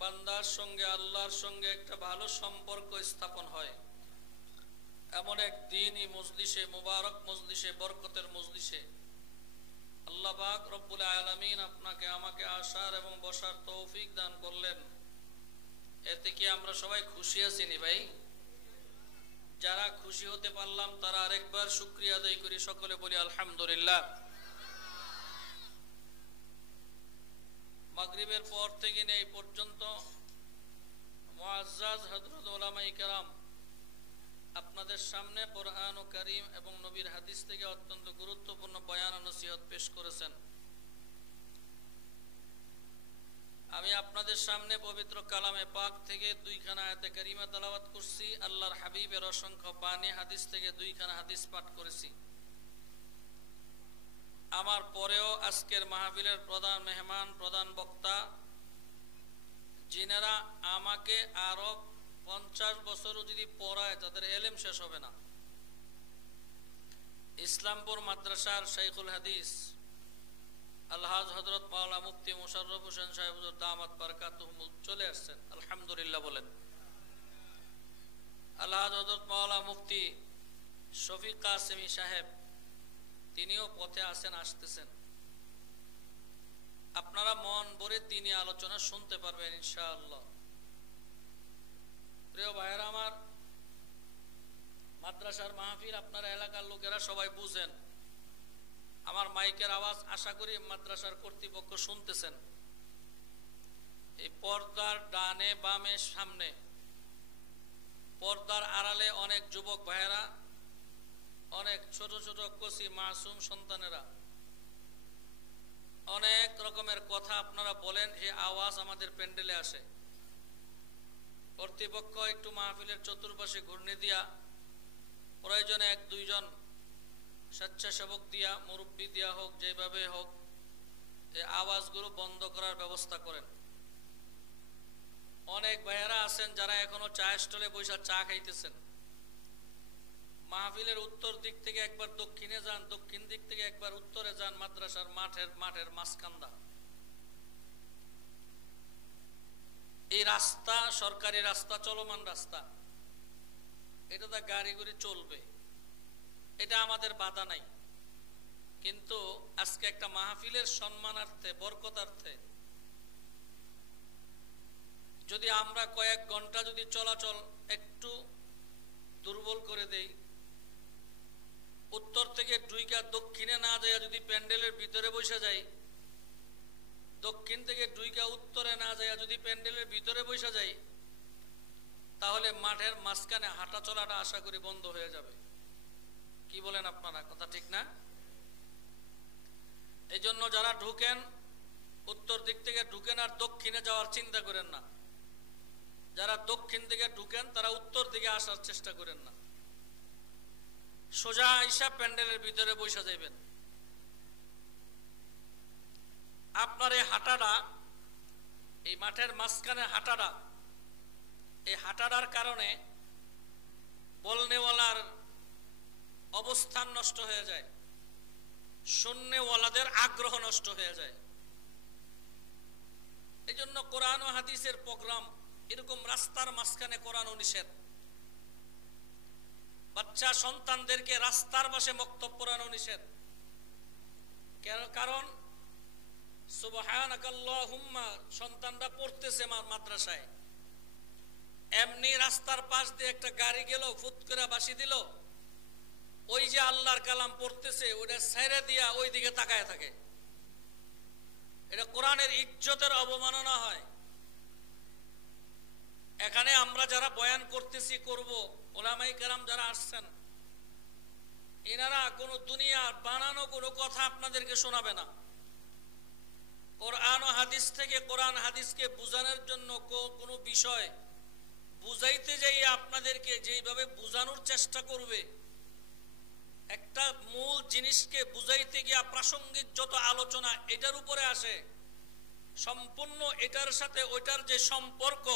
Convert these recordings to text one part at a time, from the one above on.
বান্দার সঙ্গে আল্লাহর সঙ্গে একটা ভালো সম্পর্ক স্থাপন হয়, এমন এক দিনই মজলিসে, মুবারক মজলিসে, বরকতের মজলিসে আল্লাহ পাক রব্বুল আলামিন আপনাকে আমাকে আসার এবং বসার তৌফিক দান করলেন। এতে কি আমরা সবাই খুশি আছি নি ভাই? যারা খুশি হতে পারলাম তারা আরেকবার শুকরিয়া আদায় করি, সকলে বলি আলহামদুলিল্লাহ। মাগরিবের পর থেকে এই পর্যন্ত মুআজ্জাজ হযরত উলামায়ে কেরাম আপনাদের সামনে কোরআন ও কারীম এবং নবীর হাদিস থেকে অত্যন্ত গুরুত্বপূর্ণ বয়ান ও নসিহত পেশ করেছেন। আমি আপনাদের সামনে পবিত্র কালামে পাক থেকে দুইখানা আয়াতে কারিমা তেলাওয়াত করছি, আল্লাহর হাবিবের অসংখ্য বাণী হাদিস থেকে দুইখানা হাদিস পাঠ করেছি। আমার পরেও আজকের মাহফিলের প্রধান মেহমান, প্রধান বক্তা, যিনারা আমাকে আরো 50 বছরও যদি পড়ায় তাদের এলেম শেষ হবে না, ইসলামপুর মাদ্রাসার শাইখুল হাদিস আলহাজ হযরত মাওলানা মুফতি মুশাররফ হোসেন সাহেব হুজুর দামাত বারাকাতুহুম চলে আসছেন, আলহামদুলিল্লাহ বলেন। আলহাজ হযরত মাওলানা মুফতি শফিক কাসেমি সাহেব তিনিও পথে আছেন, আসতেছেন। আপনারা মন ভরে দ্বীনি আলোচনা শুনতে পারবেন ইনশাআল্লাহ। প্রিয় ভাইয়েরা আমার, মাদ্রাসার মাহফিল আপনারা এলাকার লোকেরা সবাই বুঝেন। আমার মাইকের আওয়াজ আশা করি মাদ্রাসার কর্তৃপক্ষ শুনতেছেন। এই পর্দার ডানে বামে সামনে, পর্দার আড়ালে অনেক যুবক ভাইয়েরা, অনেক ছোট ছোট কচি মাসুম সন্তানেরা অনেক রকমের কথা আপনারা বলেন, এই আওয়াজ আমাদের প্যান্ডেলে আসে। কর্তৃপক্ষ একটু মাহফিলের চতুর্পাশে ঘূর্ণি দিয়া, প্রয়োজনে 1-2 জন স্বেচ্ছাসেবক দিয়া, মুরব্বী দিয়া হোক, যেভাবে হোক এই আওয়াজগুলো বন্ধ করার ব্যবস্থা করেন। অনেক ভাইয়েরা আছেন যারা এখনো চা স্টলে বসে চা খাইতেছেন। মাহফিলের উত্তর দিক থেকে একবার দক্ষিণে যান, দক্ষিণ দিক থেকে একবার উত্তরে যান, মাদ্রাসার মাঠের মাঝখান্দা। এই রাস্তা সরকারি রাস্তা, চলমান রাস্তা, এটাতে গাড়ি গুড়ি চলবে, এটা আমাদের বাধা নাই। কিন্তু আজকে একটা মাহফিলের সম্মানার্থে, বরকতার্থে যদি আমরা কয়েক ঘন্টা যদি চলাচল একটু দুর্বল করে দেই, উত্তর থেকে ঢুইকা দক্ষিণে না যায় যদি প্যান্ডেলের ভিতরে বসে যাই, দক্ষিণ থেকে ঢুইকা উত্তরে না যায় যদি প্যান্ডেলের ভিতরে বসে যাই, তাহলে মাঠের মাঝখানে হাঁটা চলাটা আশা করি বন্ধ হয়ে যাবে। কি বলেন আপনারা? কথা ঠিক না? এই জন্য যারা ঢুকেন উত্তর দিক থেকে ঢুকেন, আর দক্ষিণে যাওয়ার চিন্তা করেন না। যারা দক্ষিণ থেকে ঢুকেন তারা উত্তর দিকে আসার চেষ্টা করেন না, সোজা আইসা প্যান্ডেলের ভিতরে বসে যাইবেন। আপনার এই হাঁটাটা, এই মাঠের মাঝখানে হাঁটাটা, এই হাঁটাটার কারণে বলনেওয়ালার অবস্থান নষ্ট হয়ে যায়, শুননেওয়ালাদের আগ্রহ নষ্ট হয়ে যায়। এই জন্য কোরআন ও হাদিসের প্রোগ্রাম এরকম রাস্তার মাঝখানে করানো নিষেধ। বাচ্চা সন্তানদেরকে রাস্তার পাশে বক্তব্য পড়ানো নিষেধ। কারণ সুবহানাকাল্লাহুম্মা সন্তানরা পড়তেছে মাদ্রাসায়, এমনি রাস্তার পাশ দিয়ে একটা গাড়ি গেল, ফুট করে বাসি দিল, ওই যে আল্লাহর কালাম পড়তেছে ওটা ছেড়ে দিয়া ওই দিকে তাকায় থাকে। এটা কোরআনের ইজ্জতের অবমাননা হয়। এখানে আমরা যারা বয়ান করতেছি, করব, ওলামায়ে কেরাম যারা আসছেন, এনারা কোনো দুনিয়ার বানানো কোনো কথা আপনাদেরকে শোনাবে না। কোরআন ও হাদিস থেকে, কোরআন হাদিসকে বুঝানোর জন্য কোনো বিষয় বুঝাইতে যাই আপনাদেরকে যেইভাবে বুঝানোর চেষ্টা করবে, একটা মূল জিনিসকে বুঝাইতে গিয়া প্রাসঙ্গিক যত আলোচনা এটার উপরে আসে, সম্পূর্ণ এটার সাথে ওইটার যে সম্পর্ক,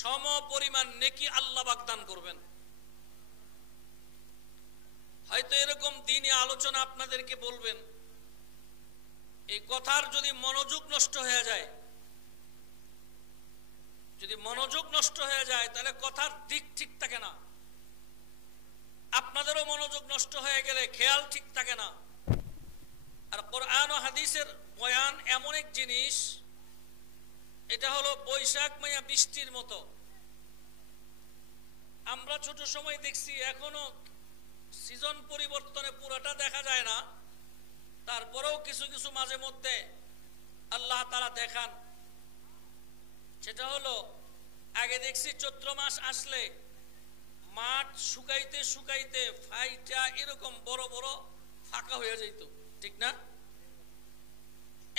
সম পরিমাণ নেকি আল্লাহ বাগদান করবেন। হয়তো এরকম দ্বীনি আলোচনা আপনাদেরকে বলবেন, এই কথার যদি মনোযোগ নষ্ট হয়ে যায়, যদি মনোযোগ নষ্ট হয়ে যায় তাহলে কথার দিক ঠিক থাকে না, আপনাদেরও মনোযোগ নষ্ট হয়ে গেলে খেয়াল ঠিক থাকে না। আর কোরআন ও হাদিসের বয়ান এমন এক জিনিস, এটা হলো বৈশাখ মাইয়া বৃষ্টির মতো। আমরা ছোট সময় দেখছি, এখনো সিজন পরিবর্তনে পুরাটা দেখা যায় না, তারপরেও কিছু কিছু মাঝে মধ্যে আল্লাহ তাআলা দেখান। সেটা হলো আগে দেখছি চৈত্র মাস আসলে মাঠ শুকাইতে শুকাইতে ফাইটা এরকম বড় বড় ফাঁকা হয়ে যেত, ঠিক না?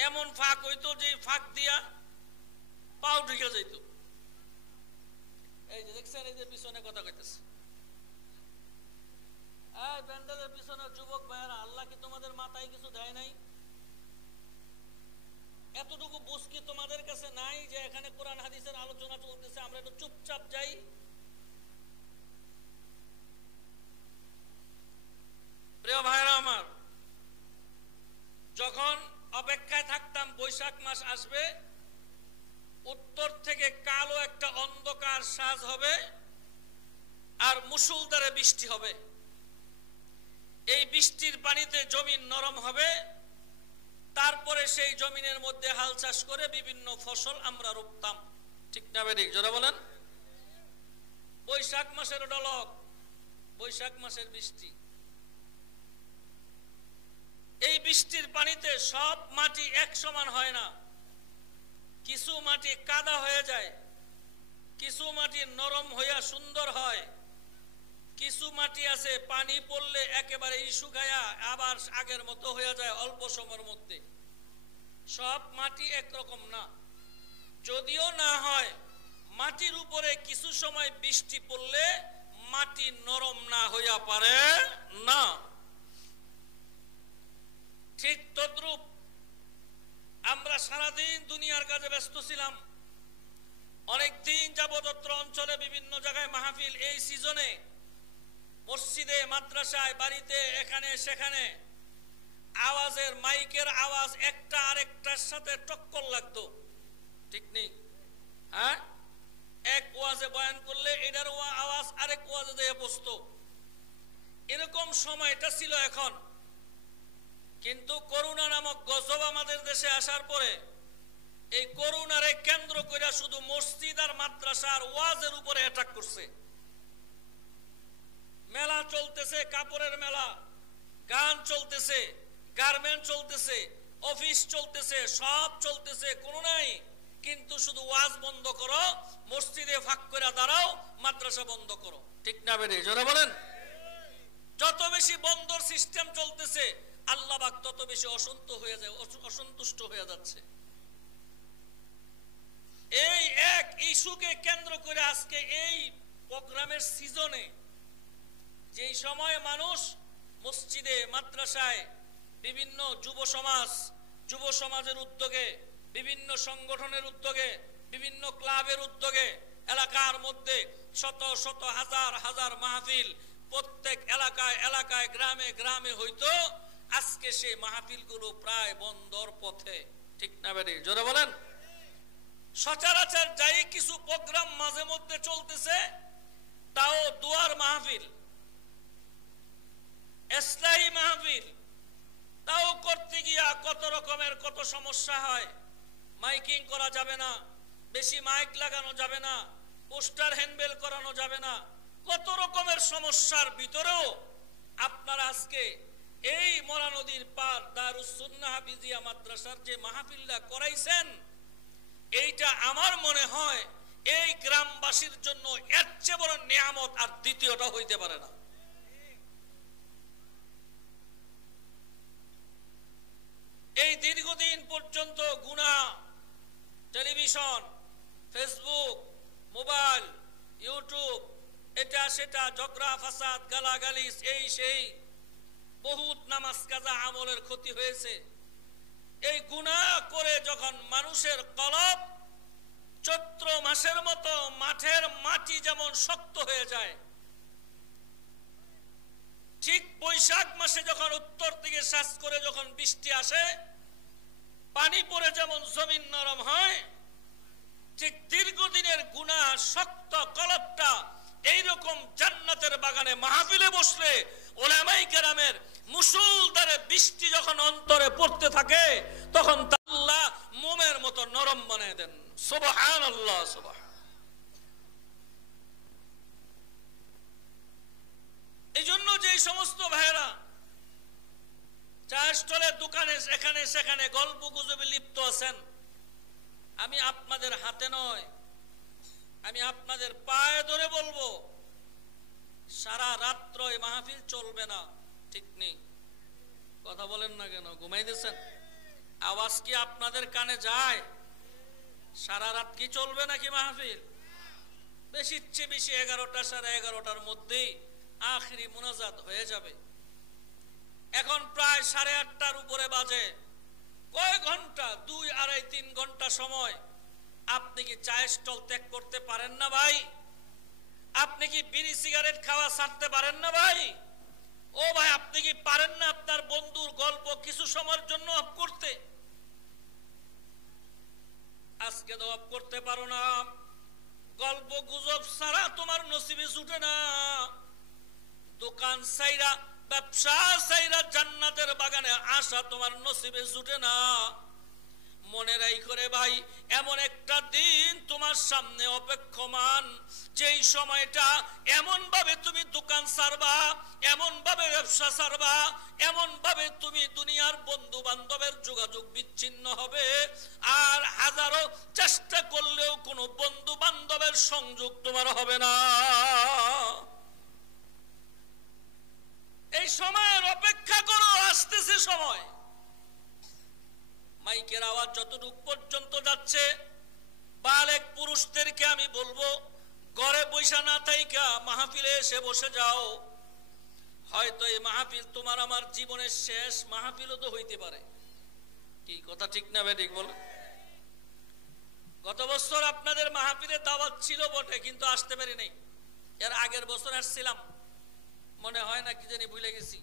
এমন ফাঁক হইতো যে ফাঁক দিয়া পাও ঢুকে যেত। এই যে দেখছেন, এই যে পিছনে কথা কইতেছে, এই প্যান্ডেলের পিছনে যুবক ভাইয়েরা, আল্লাহ কি তোমাদের মাথায় কিছু দেয় নাই? এতটুকু বুঝ কি তোমাদের কাছে নাই যে এখানে কোরআন হাদিসের আলোচনা চলতেছে, আমরা একটু চুপচাপ যাই? প্রিয় ভাইরা আমার, যখন অপেক্ষায় থাকতাম বৈশাখ মাস আসবে, উত্তর থেকে কালো একটা অন্ধকার সাজ হবে আর মুষলধারে বৃষ্টি হবে। এই বৃষ্টির পানিতে জমিন নরম হবে, তারপরে সেই জমিনের মধ্যে হাল চাষ করে বিভিন্ন ফসল আমরা রোপতাম, ঠিক না বেঠিক? জোরে বলেন। বৈশাখ মাসের ডলক, বৈশাখ মাসের বৃষ্টি। এই বৃষ্টির পানিতে সব মাটি এক সমান হয় না, কিছু মাটি কাদা হয়ে যায়, কিছু মাটি নরম হইয়া সুন্দর হয়, কিছু মাটি আছে পানি পড়লে একেবারে শুকায়া আবার আগের মতো হয়ে যায় অল্প সময়ের মধ্যে। সব মাটি একরকম না। যদিও না হয়, মাটির উপরে কিছু সময় বৃষ্টি পড়লে মাটি নরম না হইয়া পারে না। ঠিক তদ্রূপ আমরা সারাদিন দুনিয়ার কাজে ব্যস্ত ছিলাম, অনেকদিন যাবত অঞ্চলে বিভিন্ন জায়গায় মাহফিল। এই সিজনে মসজিদে, মাদ্রাসায়, বাড়িতে, এখানে সেখানে আওয়াজের, মাইকের আওয়াজ একটা আরেকটার সাথে টক্কর লাগতো, ঠিক নেই? হ্যাঁ, এক ওয়াজে বয়ান করলে এটার আওয়াজ আরেক ওয়াজে দিয়ে বসতো। এরকম সময়টা ছিল এখন। কিন্তু করোনা নামক গজব আমাদের দেশে আসার পরে এই করোনারে কেন্দ্র করে শুধু মসজিদ আর মাদ্রাসার ওয়াজের উপরে অ্যাটাক করছে। মেলা চলতেছে, কাপড়ের মেলা, গান চলতেছে, গার্মেন্ট চলতেছে, অফিস চলতেছে, সব চলতেছে, কোনো নাই। কিন্তু শুধু ওয়াজ বন্ধ করো, মসজিদে ফাঁক করে দাঁড়াও, মাদ্রাসা বন্ধ করো, ঠিক না বেরে? জোরে বলেন। যত বেশি বন্দর সিস্টেম চলতেছে, আল্লাহ পাক তত বেশি অসন্তুষ্ট হয়ে যাচ্ছে। এই এক ইস্যুকে কেন্দ্র করে আজকে এই প্রোগ্রামের সিজনে, যেই সময় মানুষ মসজিদে, মাদ্রাসায়, বিভিন্ন যুব সমাজের উদ্যোগে, বিভিন্ন সংগঠনের উদ্যোগে, বিভিন্ন ক্লাবের উদ্যোগে এলাকার মধ্যে শত শত হাজার হাজার মাহফিল প্রত্যেক এলাকায় এলাকায়, গ্রামে গ্রামে হইতো। আজকে সেই মাহফিলগুলো প্রায় বন্ধর পথে, ঠিক না বেটি? জোরে বলেন। সচরাচর যাই কিছু প্রোগ্রাম মাঝে মধ্যে চলতেছে, তাও দুয়ার মাহফিল, ইসলামী মাহফিল, তাও করতে গিয়া কত রকমের কত সমস্যা হয়। মাইকিং করা যাবে না, বেশি মাইক লাগানো যাবে না, পোস্টার হ্যান্ডবেল করানো যাবে না, কত রকমের সমস্যার ভিতরেও আপনারা আজকে এই মরা নদীর পার দারুস সুন্নাহ হাফিজিয়া মাদ্রাসার যে মাহফিলটা করাইছেন, এইটা আমার মনে হয় এই গ্রামবাসীর জন্য এর চেয়ে বড় নিয়ামত আর দ্বিতীয়টা হইতে পারে না। এই দীর্ঘদিন পর্যন্ত গুনাহ, টেলিভিশন, ফেসবুক, মোবাইল, ইউটিউব, এটা সেটা, ঝগড়া ফাসাদ, গালাগালিজ, এই সেই বহুত নামাজ কাজা আমলের ক্ষতি হয়েছে। এই গুনাহ করে যখন মানুষের কলব চৈত্র মাসের মতো মাঠের মাটি যেমন শক্ত হয়ে যায়, ঠিক বৈশাখ মাসে যখন উত্তর থেকে শ্বাস করে যখন বৃষ্টি আসে, পানি পড়ে যেমন জমিন নরম হয়, ঠিক দীর্ঘদিনের গুনাহ শক্ত কলবটা এইরকম জান্নাতের বাগানে মাহফিলে বসলে উলামায়ে কেরামের মুসুলধারে বৃষ্টি যখন অন্তরে পড়তে থাকে তখন আল্লাহ মোমের মতো নরম বানিয়ে দেন। সুবহানাল্লাহ। সুবহান। এই জন্য যে সমস্ত ভাইরা চা স্টলে দোকানে এখানে সেখানে গল্প গুজবে লিপ্ত আছেন, আমি আপনাদের হাতে নয়, আমি আপনাদের পায়ে ধরে বলবো সারা রাত্র এই মাহফিল চলবে না। ঠিক নেই? কথা বলেন না কেন? ঘুমাইতেছেন? আওয়াজ কি আপনাদের কানে যায়? সারা রাত কি চলবে নাকি মাহফিল? বেশির চেয়ে বেশি 11টা সাড়ে 11টার মধ্যেই আখিরি মুনাজাত হয়ে যাবে। এখন প্রায় 8:30টার উপরে বাজে। কয় ঘন্টা? 2, 2.5, 3 ঘন্টা সময়। আপনি কি চায়ের স্টল ত্যাগ করতে পারেন না ভাই? আপনি কি বিড়ি সিগারেট খাওয়া ছাড়তে পারেন না ভাই? ও ভাই, আপনি কি পারেন না আপনার বন্ধুর গল্প কিছু সময়ের জন্য অফ করতে? আজকে তো অফ করতে পারো না। গল্প গুজব ছাড়া তোমার নসিবে জুটে না। দোকান সাইরা ব্যবসা সাইরা জান্নাতের বাগানে আসা তোমার নসিবে জুটে না। মনে রাখো রে ভাই, এমন একটা দিন তোমার সামনে অপেক্ষমান, যেই সময়টা এমন ভাবে তুমি দোকান ছাড়বা, এমন ভাবে ব্যবসা ছাড়বা, এমন ভাবে তুমি দুনিয়ার বন্ধু বান্ধবের যোগাযোগ বিচ্ছিন্ন হবে, আর হাজারো চেষ্টা করলেও কোনো বন্ধু বান্ধবের সংযোগ তোমার হবে না। এই সময়ের অপেক্ষা করো, আসতেছে সময়। মাইকের আওয়াজ যতটুক পর্যন্ত যাচ্ছে, বালেক পুরুষদেরকে আমি বলবো, ঘরে বসে না থাইকা মাহফিলে এসে বসে যাও। হয়তো এই মাহফিল তোমার আমার জীবনের শেষ মাহফিলও তো হইতে পারে। কি কথা ঠিক না বেঠিক বলো? গত বছর আপনাদের মাহফিলে দাওয়াত ছিল বটে, কিন্তু আসতে পারি নাই। এর আগের বছর আসছিলাম, মনে হয় না কি জানি ভুলে গেছি।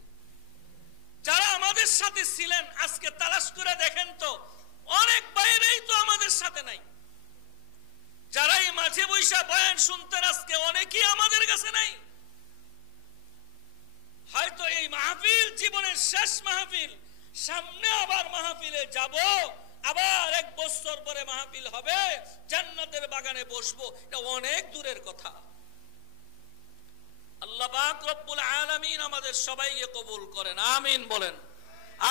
যারা আমাদের সাথে ছিলেন আজকে তালাশ করে দেখেন তো, অনেক বাইরেই তো আমাদের সাথে নাই। যারা এই মাঝে বৈশা বয়ান শুনতেন আজকে অনেকেই আমাদের কাছে নাই। হয়তো এই মাহফিল জীবনের শেষ মাহফিল, সামনে আবার মাহফিলে যাব, আবার 1 বছর পরে মাহফিল হবে, জান্নাতের বাগানে বসবো, এটা অনেক দূরের কথা। আল্লাহ পাক রব্বুল আলামিন আমাদের সবাইকে কবুল করেন, আমিন বলেন।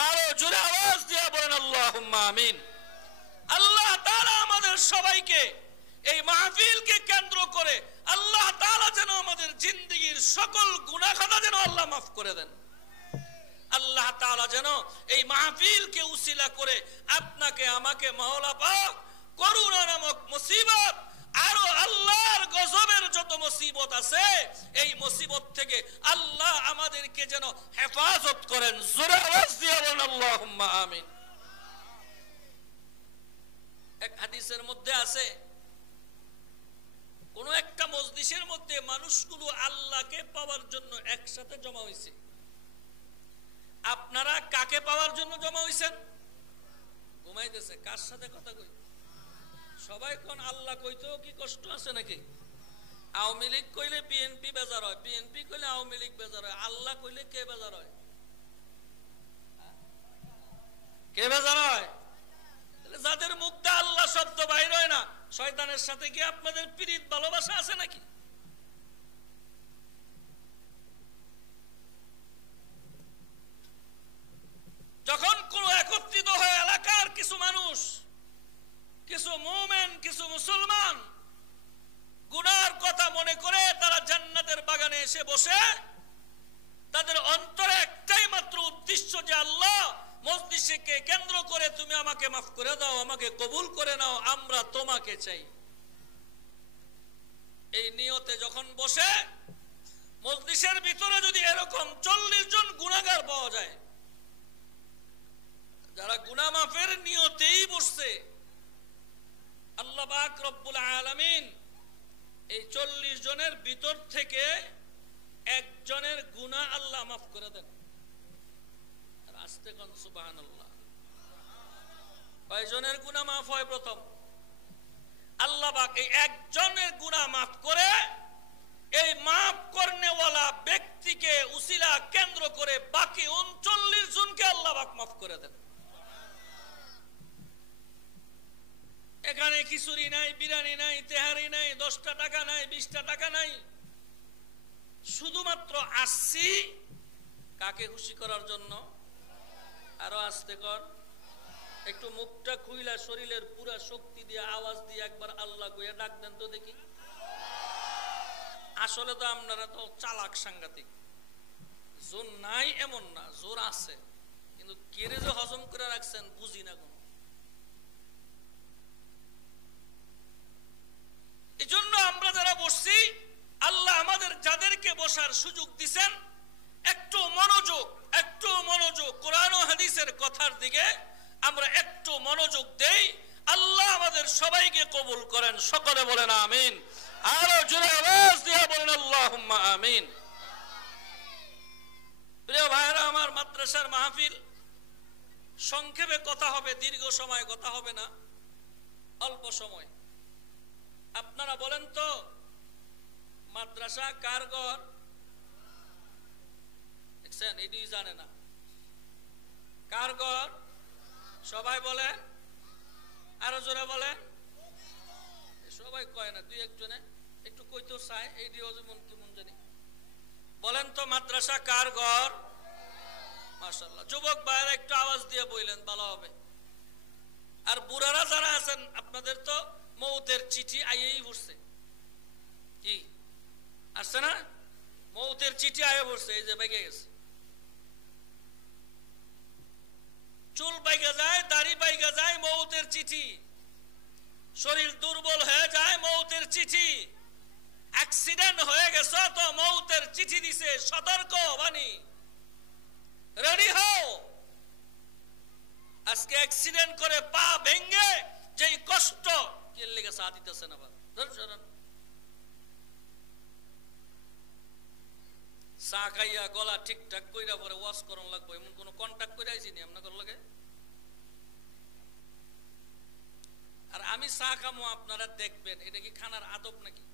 আরো জোরে আওয়াজ দিয়ে বলেন আল্লাহুম্মা আমিন। আল্লাহ তাআলা আমাদের সবাইকে এই মাহফিলকে কেন্দ্র করে আল্লাহ তাআলা যেন আমাদের জিন্দেগীর সকল গুনাহ খাতা যেন আল্লাহ মাফ করে দেন। আল্লাহ তাআলা যেন এই মাহফিলকে উসিলা করে আপনাকে আমাকে মাওলা পাক করুণা নামক মুসিবত, আরো আল্লাহর গজবের যত মুসিবত আছে, এই মুসিবত থেকে আল্লাহ আমাদেরকে যেন হেফাজত করেন। জোরে আওয়াজ দিয়ে বলেন আল্লাহুম্মা আমিন। এক হাদিসের মধ্যে আছে, কোন একটা মজলিসের মধ্যে মানুষগুলো আল্লাহকে পাওয়ার জন্য একসাথে জমা হয়েছে। আপনারা কাকে পাওয়ার জন্য জমা হয়েছেন? ঘুমাইতেছে, কার সাথে কথা কই? সবাই কোন আল্লাহ কইতেও কি কষ্ট আছে নাকি? আওয়ামী লীগ কইলে বিএনপি বেজার হয়, বিএনপি কইলে আওয়ামী লীগ বেজার হয়, আল্লাহ কইলে কে বেজার হয়? কে বেজার হয়? যাদের মুখে আল্লাহ শব্দ বাইর হয় না, শয়তানের সাথে কি আপনাদের প্রীত ভালোবাসা আছে নাকি? যখন কোন একত্রিত হয় এলাকার কিছু মানুষ, কিছু মুমিন, কিছু মুসলমান গুনার কথা মনে করে তারা জান্নাতের বাগানে এসে বসে, তাদের অন্তরে একটাই মাত্র উদ্দেশ্য যে আল্লাহ মজলিসকে কেন্দ্র করে তুমি আমাকে মাফ করে দাও, আমাকে কবুল করে নাও, আমরা তোমাকে চাই। এই নিয়তে যখন বসে, মজলিসের ভিতরে যদি এরকম 40 জন গুনাহগার পাওয়া যায়, যারা গুনাহ মাফের নিয়তেই বসছে, আল্লাহ পাক রব্বুল আলামিন এই 40 জনের ভিতর থেকে একজনের গুনাহ আল্লাহ মাফ করে দেন। আস্তে কোন সুবহানাল্লাহ। কয়জনের গুনাহ মাফ হয়? প্রথম আল্লাহ পাক এই একজনের গুনাহ মাফ করে এই মাফ করনেওয়ালা ব্যক্তিকে উসিলা কেন্দ্র করে বাকি 39 জনকে আল্লাহ পাক মাফ করে দেন। এখানে খিচুড়ি নাই, বিরিয়ানি নাই, তেহারি নাই, 10টা টাকা নাই, 20টা টাকা নাই, শুধুমাত্র আসছি কাকে খুশি করার জন্য। আরো আস্তে কর, একটু মুখটা খুইলা শরীরের পুরা শক্তি দিয়ে আওয়াজ দিয়ে একবার আল্লাহ কইয়া ডাক দেন তো দেখি। আসলে তো আপনারা তো চালাক সাংঘাতিক, জোর নাই এমন না, জোর আছে, কিন্তু কেড়ে যে হজম করে রাখছেন বুঝি না কোন। এই জন্য আমরা যারা বসছি, আল্লাহ আমাদের যাদেরকে বসার সুযোগ দিছেন, একটু মনোযোগ কোরআন ও হাদিসের কথার দিকে আমরা একটু মনোযোগ দেই। আল্লাহ আমাদের সবাইকে কবুল করেন, সকলে বলেন আমিন। আরো জোরে আওয়াজ দিয়ে বলেন আল্লাহুম্মা আমিন। প্রিয় ভাইরা আমার, মাদ্রাসার মাহফিল সংক্ষেপে কথা হবে, দীর্ঘ সময় কথা হবে না, অল্প সময়। আপনারা বলেন তো মাদ্রাসা কার ঘর? দেখছেন, এটি জানে না কার ঘর। সবাই বলেন, আরো জোরে বলেন। সবাই কয় না, দুই একজনে একটু কইতো চায়, এইটিও যেমন কেমন জানি। বলেন তো মাদ্রাসা কার ঘর? মাশাআল্লাহ। যুবক ভাইরা একটু আওয়াজ দিয়ে বললেন ভালো হবে। আর বুড়ারা যারা আছেন, আপনাদের তো মৌতের চিঠি আইয়েই পড়ছে, কি আসছে না? মৌতের চিঠি আয়ে পড়ছে, এই যে বেগে গেছে, চুল বাইগা যায়, দাড়ি বাইগা যায়, মৌতের চিঠি। শরীর দুর্বল হয়ে যায়, মৌতের চিঠি। অ্যাক্সিডেন্ট হয়ে গেছে তো মৌতের চিঠি দিছে, সতর্ক বাণী, রেডি হও। আজকে অ্যাক্সিডেন্ট করে পা ভেঙে যেই কষ্ট, কি লেগে চা দিতেছেন আবার, চা খাইয়া গলা ঠিকঠাক কইরা পরে ওয়াশ করন লাগবে, এমন কোন কন্টাক্ট করে আইছি নি আপনাদের লগে? আর আমি চা খামো, আপনারা দেখবেন, এটা কি খানার আদব নাকি?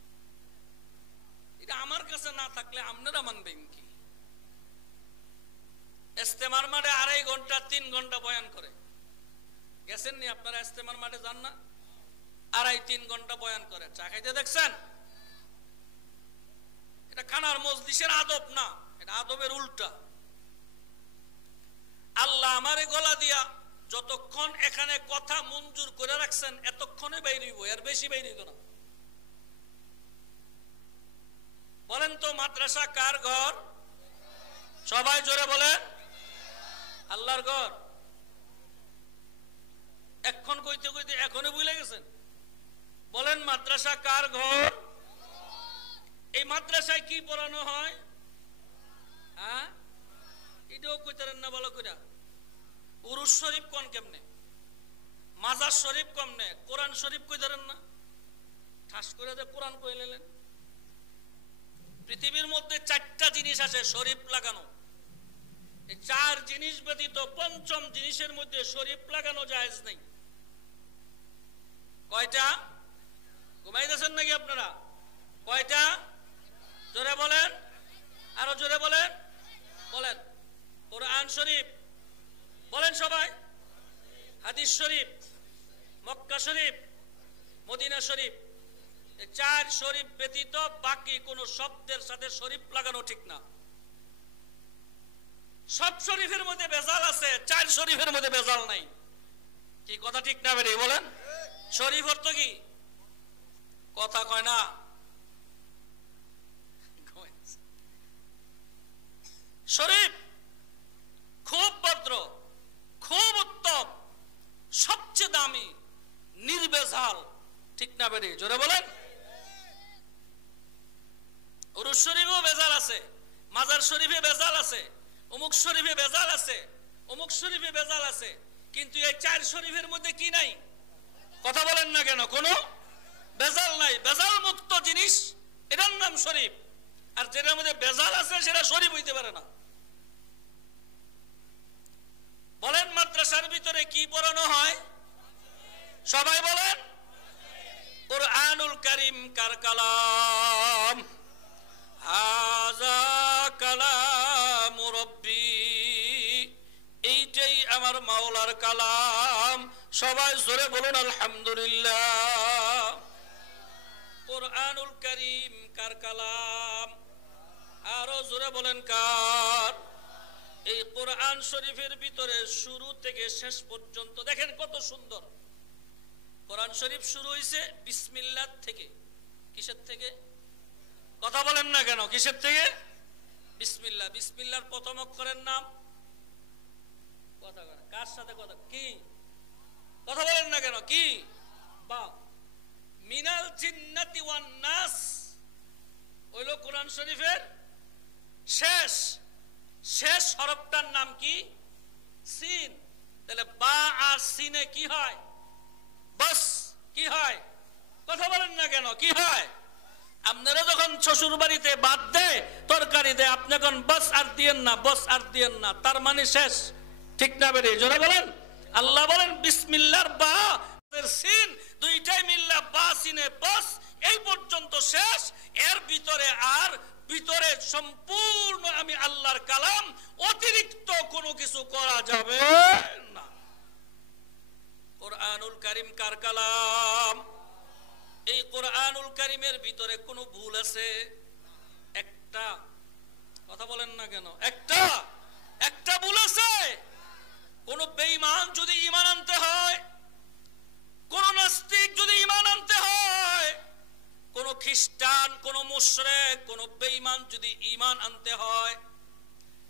এটা আমার কাছে না থাকলে আপনারা মানবেন কি? ইস্তেমার মাঠে 2.5 ঘন্টা 3 ঘন্টা বয়ান করে, গেছেন নি আপনারা? ইস্তেমার মাঠে যান না? 2.5-3 ঘন্টা বয়ান করে, চা খাইতে দেখছেন? এটা খানার মজলিসের আদব না, এটা আদবের উল্টা। আল্লাহ আমারে গলা দিয়া যতক্ষণ এখানে কথা মঞ্জুর করে রাখছেন, এতক্ষণে বাইরে হইব, এর বেশি বাইরে হইতো না। বলেন তো মাদ্রাসা কার ঘর? সবাই জোরে বলেন, আল্লাহর ঘর। এখন কইতে কইতে এখনই ভুলে গেছেন। বলেন মাদ্রাসা কার ঘর? এই মাদ্রাসায় কি পড়ানো হয়? হ্যাঁ, এটাও কইতারেন না ভালো কইরা। উরুস শরীফ কোন কেমনে, মাজার শরীফ কেমনে, কোরআন শরীফ কইতারেন না? ঠাস করে যে কোরআন কইলেন। পৃথিবীর মধ্যে 4টা জিনিস আছে শরীফ লাগানো, এই 4 জিনিস ব্যতীত 5ম জিনিসের মধ্যে শরীফ লাগানো জায়েজ নেই। কয়টা? ঘুমাইতেছেন নাকি আপনারা? কয়টা? জোরে বলেন, আরো জোরে বলেন। বলেন কোরআন শরীফ, বলেন সবাই। হাদিস শরীফ, মক্কা শরীফ, মদিনা শরীফ। এই 4 শরীফ ব্যতীত বাকি কোন শব্দের সাথে শরীফ লাগানো ঠিক না। সব শরীফের মধ্যে ভেজাল আছে, 4 শরীফের মধ্যে ভেজাল নাই। কি কথা ঠিক না বেরি বলেন? শরীফ অর্থ কি? কথা কয় না। শরীফ খুব ভদ্র, খুব উত্তম, সবচেয়ে দামি, নির্ভেজাল, ঠিক না বেরি জোরে বলেন? উরুস শরীফেও ভেজাল আছে, মাজার শরীফে ভেজাল আছে, অমুক শরীফে ভেজাল আছে, অমুক শরীফে ভেজাল আছে, কিন্তু এই 4 শরীফের মধ্যে কি নাই? কথা বলেন না কেন? কোনো ভেজাল নাই। ভেজাল মুক্ত জিনিস, এটার নাম শরীফ। আর যেটার মধ্যে ভেজাল আছে সেটা শরীফ হইতে পারে না। বলেন মাদ্রাসার ভিতরে কি পড়ানো হয়? সবাই বলেন। কুরআনুল কারীম কার কালাম? হাযা কালামু রাব্বি, এইটাই আমার মাওলার কালাম। সবাই জোরে বলুন আলহামদুলিল্লাহ। কুরআনুল কারীম কার কালাম? আরো জোরে বলেন কার? এই কোরআন শরীফের ভিতরে শুরু থেকে শেষ পর্যন্ত দেখেন কত সুন্দর। কোরআন শরীফ শুরু হয়েছে বিসমিল্লাহ থেকে। কিসের থেকে? কথা বলেন না কেন? কিসের থেকে? বিসমিল্লাহ। বিসমিল্লাহর প্রথম অক্ষরের নাম? কথা বলেন, কার সাথে কথা কি? কথা বলেন না কেন? কি? বা। মিনাল জিন্নাতি ওয়ান নাস হইল কোরআন শরীফের শেষ শেষ হরফটার নাম কি? সিন। তাহলে বা আর সিনে কি হয়? বাস। কি হয়? কথা বলেন না কেন? কি হয়? আপনারা যখন শ্বশুর বাড়িতে ভাত দেয়, তরকারি দেয়, আপনি এখন বাস আর দিয়েন না, বস আর দিয়েন না, তার মানে শেষ। ঠিক না বেরিয়ে জোরে বলেন। আল্লাহ বলেন বিসমিল্লাহর বা সিন দুইটাই মিল্লা বা সিনে বাস, এই পর্যন্ত শেষ। এর ভিতরে আর ভিতরে সম্পূর্ণ আমি আল্লাহর কালাম, অতিরিক্ত কোনো কিছু করা যাবে না। কোরআনুল কারীম কার কালাম? এই কোরআনুল কারীমের ভিতরে কোনো ভুল আছে? একটা। কথা বলেন না কেন? একটা ভুল আছে। কোন বেঈমান যদি ঈমান আনতে হয়, কোন নাস্তিক যদি ঈমান আনতে হয়, কোন খ্রিস্টান, কোন মুশরিক, কোন বেঈমান যদি ঈমান আনতে হয়,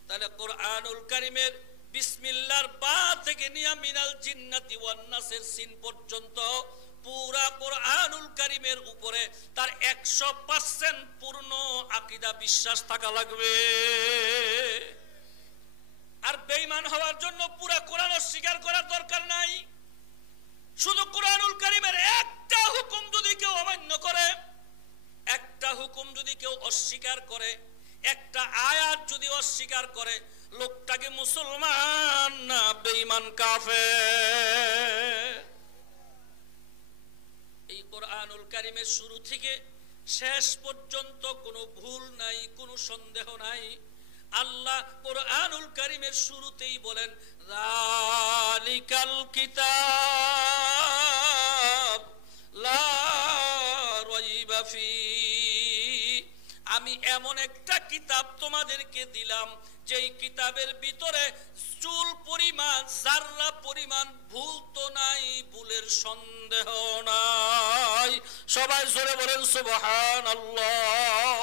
তাহলে কোরআনুল কারীমের বিসমিল্লাহর বা থেকে নিয়ে মিনাল জিন্নাতি ওয়ান নাসের সিন পর্যন্ত পুরা কোরআনুল কারীমের উপরে তার 100% পূর্ণ আকীদা বিশ্বাস থাকা লাগবে। আর বেঈমান হওয়ার জন্য পুরা কোরআন অস্বীকার করার দরকার নাই। শুধু কোরআনুল কারীমের একটা হুকুম যদি কেউ অমান্য করে, একটা হুকুম যদি কেউ অস্বীকার করে, একটা আয়াত যদি অস্বীকার করে, লোকটাকে মুসলমান না বেঈমান কাফের। এই কোরআনুল কারীমের শুরু থেকে শেষ পর্যন্ত কোনো ভুল নাই, কোনো সন্দেহ নাই। আল্লাহ কোরআনুল কারীমের শুরুতেই বলেন যালিকাল কিতাব লা রাইবা ফি, আমি এমন একটা কিতাব তোমাদেরকে দিলাম যেই কিতাবের ভিতরে চুল পরিমাণ, জাররা পরিমাণ ভুল তো নাই, ভুলের সন্দেহ নাই। সবাই জোরে বলেন সুবহানাল্লাহ।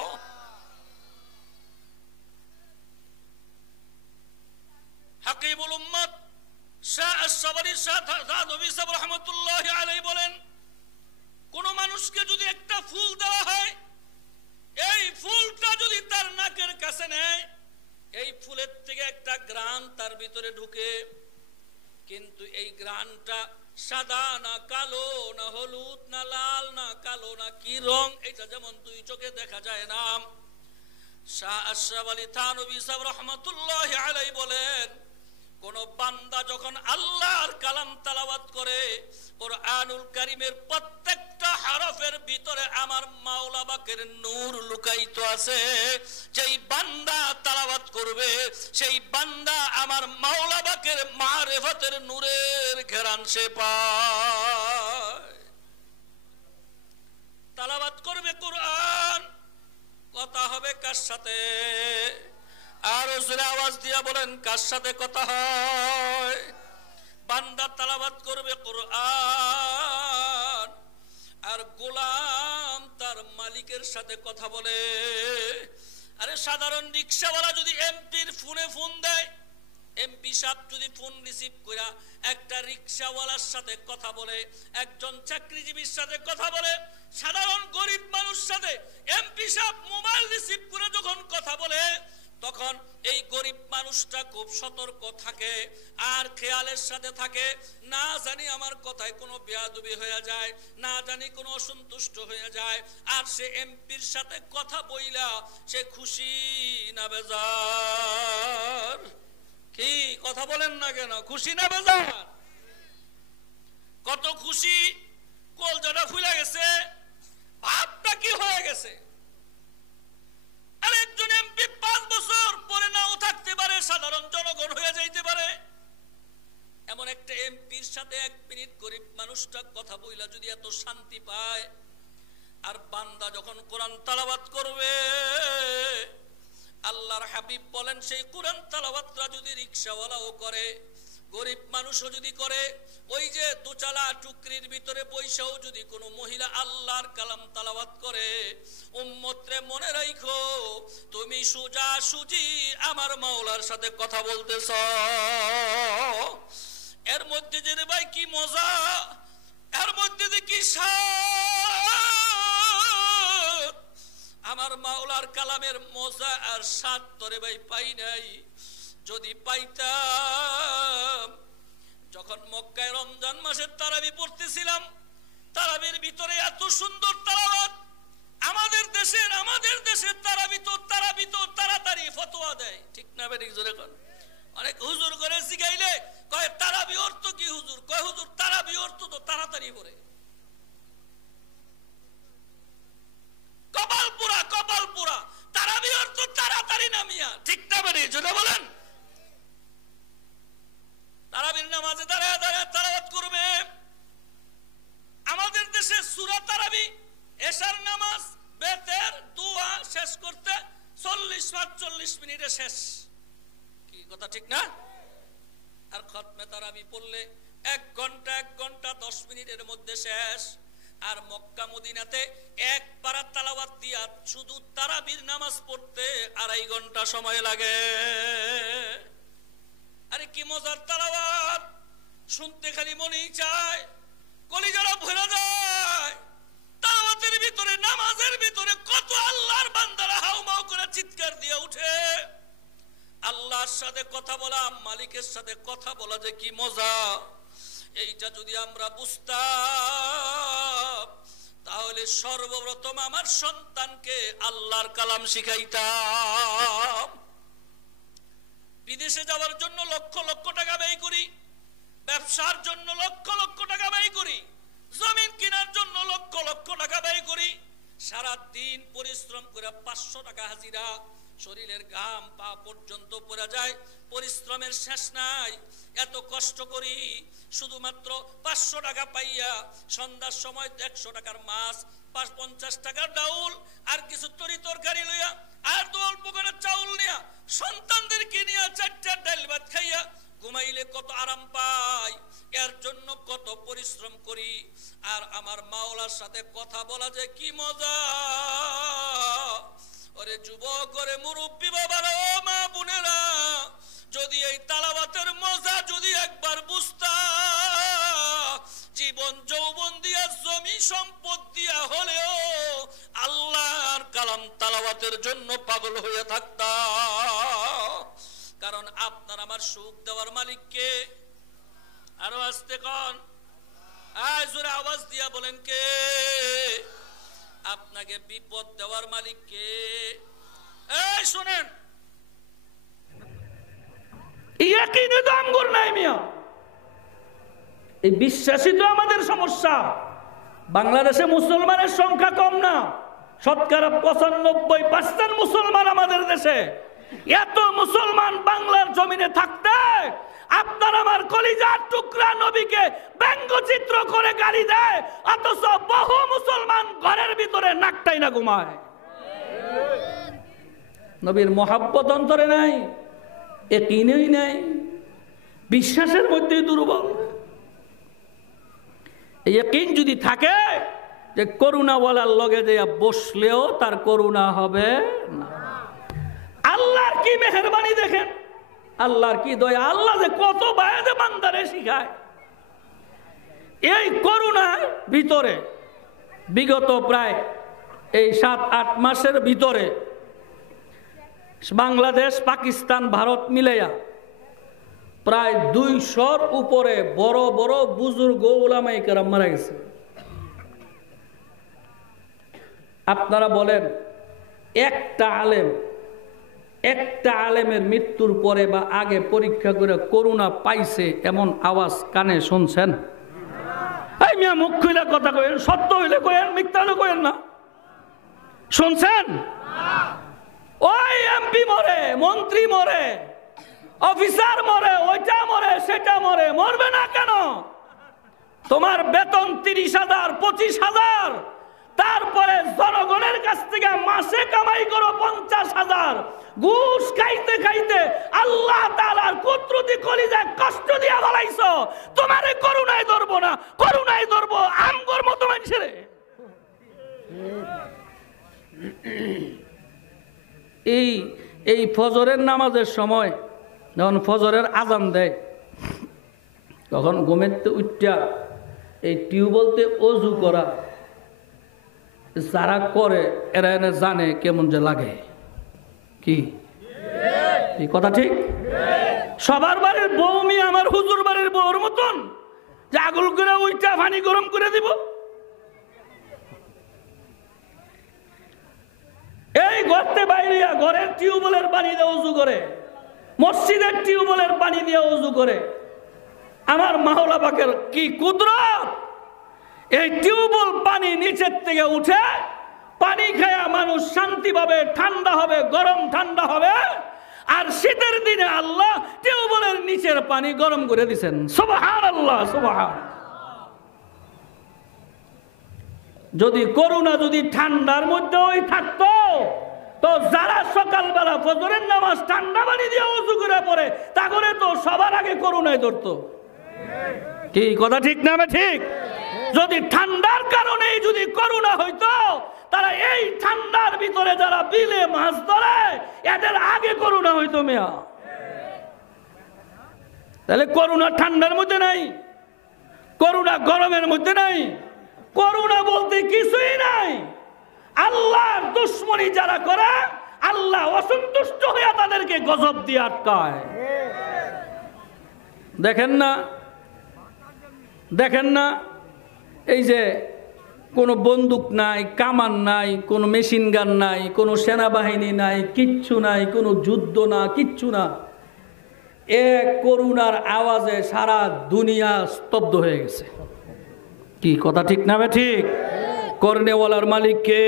হাকিমুল উম্মত শাহ আশ-শাবরি শাহ নবী সাহেব রাহমাতুল্লাহি আলাইহি বলেন, কোন মানুষকে যদি একটা ফুল দেওয়া হয়, এই ফুলটা যদি তার নাকের কাছে নেয়, এই ফুলের থেকে একটা ঘ্রাণ তার ভিতরে ঢুকে, কিন্তু এই ঘ্রাণটা সাদা না কালো না হলুদ না লাল না কালো না কি রং, এটা যেমন দুই চোখে দেখা যায় না। শাহ আশরাফ আলী থানভী সাহেব রাহমাতুল্লাহি আলাইহি বলেন, কোন বান্দা যখন আল্লাহর কালাম তেলাওয়াত করে, কোরআনুল কারীমের প্রত্যেকটা হরফের ভিতরে আমার মাওলা পাকের নূর লুকায়িত আছে। যেই বান্দা তেলাওয়াত করবে, সেই বান্দা আমার মাওলা পাকের মারিফতের নূরের ঘেরান সে পায়। তেলাওয়াত করবে কোরআন, কথা হবে কার সাথে? আর জোরে আওয়াজ দিয়া বলেন কার সাথে কথা হয়? বান্দা তেলাওয়াত করবে কোরআন, আর গোলাম তার মালিকের সাথে কথা বলে। আরে সাধারণ রিকশাওয়ালা যদি এমপির ফোনে ফোন দেয়, এমপি সাহেব যদি ফোন রিসিভ কইরা একটা রিকশাওয়ালার সাথে কথা বলে, একজন চাকরিজীবীর সাথে কথা বলে, সাধারণ গরিব মানুষের সাথে এমপি সাহেব মোবাইল রিসিভ করে যখন কথা বলে, তখন এই গরিব মানুষটা খুব সতর্ক থাকে আর খেয়ালের সাথে থাকে, না জানি আমার কথায় কোনো বেয়াদবি হয়ে যায়, না জানি কোনো অসন্তুষ্ট হয়ে যায়। আর সে এমপির সাথে কথা বইলা সে খুশি না বেজার? কি কথা বলেন না কেন? খুশি না বেজার? কত খুশি, কলজাটা ফুলে গেছে, ভাবটা কি হয়ে গেছে। আর একজন এমপি 5 বছর পরে নাও থাকতে পারে, সাধারণ জনগণ হয়ে যাইতে পারে। এমন একটা এমপির সাথে 1 মিনিট গরিব মানুষটা কথা বইলা যদি এত শান্তি পায়, আর বান্দা যখন কোরআন তেলাওয়াত করবে, আল্লাহর হাবিব বলেন সেই কোরআন তেলাওয়াতটা যদি রিকশাওয়ালাও করে, গরিব মানুষও যদি করে, ওই যে দুচালা টুকরির ভিতরে বৈশাও যদি কোনো মহিলা আল্লাহর কালাম তেলাওয়াত করে, উম্মতরে মনে রাখো তুমি সোজা সুজি আমার মাওলার সাথে কথা বলতেছ। এর মধ্যে যে ভাই কি মজা, এর মধ্যে যে কি স্বাদ, আমার মাওলার কালামের মজা আর স্বাদ তোরে ভাই পাই নাই। যদি পাইতাম, যখন মক্কায় রমজান মাসের তারাবি পড়তেছিলাম, তারাবির ভিতরে এত সুন্দর তেলাওয়াত। আমাদের দেশের তারাবি তো তাড়াতাড়ি ফতোয়া দেয়, ঠিক না বেঠিক? জোরে কোন অনেক হুজুর করে শিখাইলে কয় তারাবি অর্থ কি হুজুর? কয় হুজুর তারাবি অর্থ তো তাড়াতাড়ি পড়ে। কপাল পুরা তারাবি অর্থ তাড়াতাড়ি নামিয়া, ঠিক না বেঠিক? জোরে বলেন। তারাবির নামাজে দাঁড়ায় দাঁড়ায় তেলাওয়াত করবে। আমাদের দেশে সূরা তারাবি, এশার নামাজ, বেতের দোয়া শেষ করতে 40-45 মিনিটে শেষ। কি কথা ঠিক না? আর খতমে তারাবি পড়লে 1 ঘন্টা 10 মিনিটের মধ্যে শেষ। আর মক্কা মদিনাতে 1 পারা তেলাওয়াত দিয়া শুধু তারাবির নামাজ পড়তে 2.5 ঘন্টা সময় লাগে। আরে কি মজার তেলাওয়াত, শুনতে খালি মনেই চায়, কলিজাটা ভরে যায়। তেলাওয়াতের ভিতরে, নামাজের ভিতরে কত আল্লাহর বান্দারা হাউমাউ করে চিৎকার দিয়ে উঠে। আল্লাহর সাথে কথা বলা, মালিকের সাথে কথা বলা যে কি মজা, এইটা যদি আমরা বুঝতাম তাহলে সর্বপ্রথম আমার সন্তানকে আল্লাহর কালাম শিখাইতাম। বিদেশে যাওয়ার জন্য লক্ষ লক্ষ টাকা ব্যয় করি, ব্যবসার জন্য লক্ষ লক্ষ টাকা ব্যয় করি, জমিন কেনার জন্য লক্ষ লক্ষ টাকা ব্যয় করি, সারা দিন পরিশ্রম করে 500 টাকা হাজিরা, শরীরের ঘাম পা পর্যন্ত পড়ে যায়, পরিশ্রমের শেষ নাই। এত কষ্ট করি শুধুমাত্র 500 টাকা পাইয়া সন্ধ্যার সময় 100 টাকার মাছ, 50 টাকার ডাউল, আর কিছু তরি তরকারি লইয়া, আর তো অল্প করে চাউল নিয়া সন্তানদেরকে নিয়ে 4টা ডাল ভাত খাইয়া ঘুমাইলে কত আরাম পাই। এর জন্য কত পরিশ্রম করি। আর আমার মাওলার সাথে কথা বলা যে কি মজা। ওরে যুবক, করে মুরব্বী বাবারা, ও মা বোনেরা, যদি এই তেলাওয়াতের মজা যদি একবার বুঝতা, জীবন যৌবন দিয়া, জমি সম্পদ দিয়া হলেও আল্লাহর কালাম তেলাওয়াতের জন্য পাগল হয়ে থাকতা। কারণ আপনার আমার সুখ দেওয়ার মালিক কে? আরো আস্তে কন, জোরে আওয়াজ দিয়া বলেন কে? আপনাকে বিপদ দেওয়ার মালিক কে? এই শুনেন, ইয়াকিনে তো আমগর নাই মিয়া। এই বিশ্বাসই তো আমাদের সমস্যা। বাংলাদেশে মুসলমানের সংখ্যা কম না, শতকরা 95% মুসলমান আমাদের দেশে। এত মুসলমান বাংলার জমিনে থাকতে আপনার আমার কলিজার টুকরা নবীকে ব্যঙ্গচিত্র করে গালি দেয়, অথচ বহু মুসলমান ঘরের ভিতরে নাকটাই না ঘুমায়। নবীর মহাব্বত অন্তরে নাই, ইয়াকিনই নাই, বিশ্বাসের মধ্যেই দুর্বল। ইয়াকিন যদি থাকে যে করুণাওয়ালার লগে যে বসলেও তার করুণা হবে না। আল্লাহর কি মেহেরবানি দেখেন, আল্লাহর কি দয়া, আল্লাহ যে কত বায়াতে বান্দারে শিখায়। এই করুণার ভিতরে বিগত প্রায় এই 7-8 মাসের ভিতরে বাংলাদেশ, পাকিস্তান, ভারত মিলাইয়া প্রায় 200-র উপরে বড় বড় বুজুর্গ উলামায়ে কেরাম মারা গেছে। আপনারা বলেন, একটা আলেমের মৃত্যুর পরে বা আগে পরীক্ষা করে করুণা পাইছে এমন আওয়াজ কানে শুনছেন? এই মিয়া মুখ খুলে কথা কইেন, সত্য হইলে কইেন, মিথ্যা হইলে কইেন না। শুনছেন? ওই এমপি মরে, মন্ত্রী মরে, অফিসার মরে, ওইটা মরে, সেটা মরে, মরবে না কেন? তোমার বেতন 30,000, 25,000, তারপরে জনগণের কাছ থেকে মাসে কামাই করো 50,000, ঘুষ খাইতে খাইতে আল্লাহ তাআলার কুদরতি কলিজায় কষ্ট দিয়া ফলাইছো। তোমারে করুণায় ধরবো না, করুণায় ধরবো আমগর মতো মানুষের। এই ফজরের নামাজের সময় যখন ফজরের আজান দেয়, তখন ঘুমেতে উঠা এই টিউবওয়েলতে অজু করা যারা করে এরা এনে জানে কেমন যে লাগে। কি এই কথা ঠিক? সবার বাড়ির বউমি আমার হুজুর বাড়ির বউর মতন যে আগুল করে উইটা পানি গরম করে দিব? এই গর্তে বাইরিয়া ঘরের টিউবওয়েলের পানি দিয়ে অজু করে, মসজিদের টিউবওয়েলের পানি দিয়ে অজু করে। আমার মাওলা পাকের কি কুদরত! এই টিউবওয়েল পানি নিচের থেকে উঠে পানি খায়া মানুষ শান্তি পাবে, ঠান্ডা হবে, গরম ঠান্ডা হবে। আর শীতের দিনে আল্লাহ টিউবওয়েলের নিচের পানি গরম করে দিচ্ছেন। সুবহানাল্লাহ, সুবহান। যদি করুণা যদি ঠান্ডার মধ্যে ওই থাকতো, তো যারা সকালবেলা ফজরের নামাজ ঠান্ডা পানি দিয়ে ওযু করে পড়ে, তাহলে তো সবার আগে করুণায় ধরতো। কি কথা ঠিক না? ঠিক। যদি ঠান্ডার কারণে যদি করুণা হইতো, তারা এই ঠান্ডার ভিতরে যারা বিলে মাছ ধরে এদের আগে করুণা হইতো মিয়া। তাহলে করুণা ঠান্ডার মধ্যে নাই, করুণা গরমের মধ্যে নাই, করুণা বলতে কিছুই নাই। আল্লাহর দুশ্মনী যারা করে, আল্লাহ অসন্তুষ্ট হয়ে তাদেরকে গজব দিয়ে আটকায়। দেখেন না, দেখেন না, এই যে কোনো বন্দুক নাই, কামান নাই, কোনো মেশিন গান নাই, কোনো সেনাবাহিনী নাই, কিচ্ছু নাই, কোনো যুদ্ধ না, কিচ্ছু না। এক করুণার আওয়াজে সারা দুনিয়া স্তব্ধ হয়ে গেছে। কি কথা ঠিক না? ঠিক। কর্নেওয়ালার মালিক কে?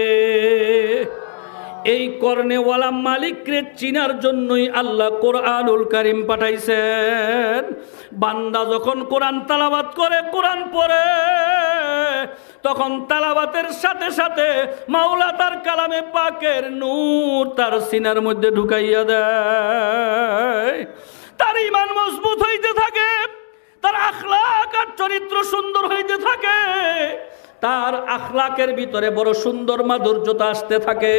এই কর্নেওয়ালা মালিককে চিনার জন্যই আল্লাহ কোরআনুল কারীম পাঠাইছেন। বান্দা যখন কোরআন তেলাওয়াত করে, কোরআন পড়ে, তখন তেলাওয়াতের সাথে সাথে মাওলা তার কালামে পাকের নূর তার সিনার মধ্যে ঢুকাইয়া দেয়। তার ঈমান মজবুত হইতে থাকে, তার আখলাক আর চরিত্র সুন্দর হইতে থাকে, তার আখলাকের ভিতরে বড় সুন্দর মাধুর্যতা আসতে থাকে।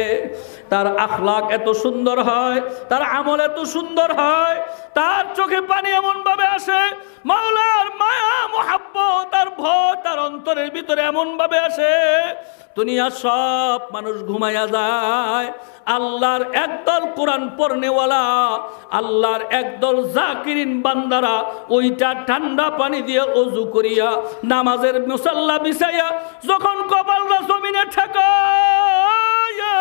তার আখলাক এত সুন্দর হয়, তার আমল এত সুন্দর হয়, তার চোখে পানি এমন ভাবে আসে, মাওলার মায়া মুহাব্বত আর ভয় তার অন্তরের ভিতরে এমন ভাবে আসে, দুনিয়া সব মানুষ ঘুমাইয়া যায়। আল্লাহর একদল কোরআন পড়নেওয়ালা, আল্লাহর একদল জাকিরিন বান্দারা ওইটা ঠান্ডা পানি দিয়ে ওযু করিয়া নামাজের মুসাল্লা বিছাইয়া যখন কপালটা জমিনে ঠেকায়া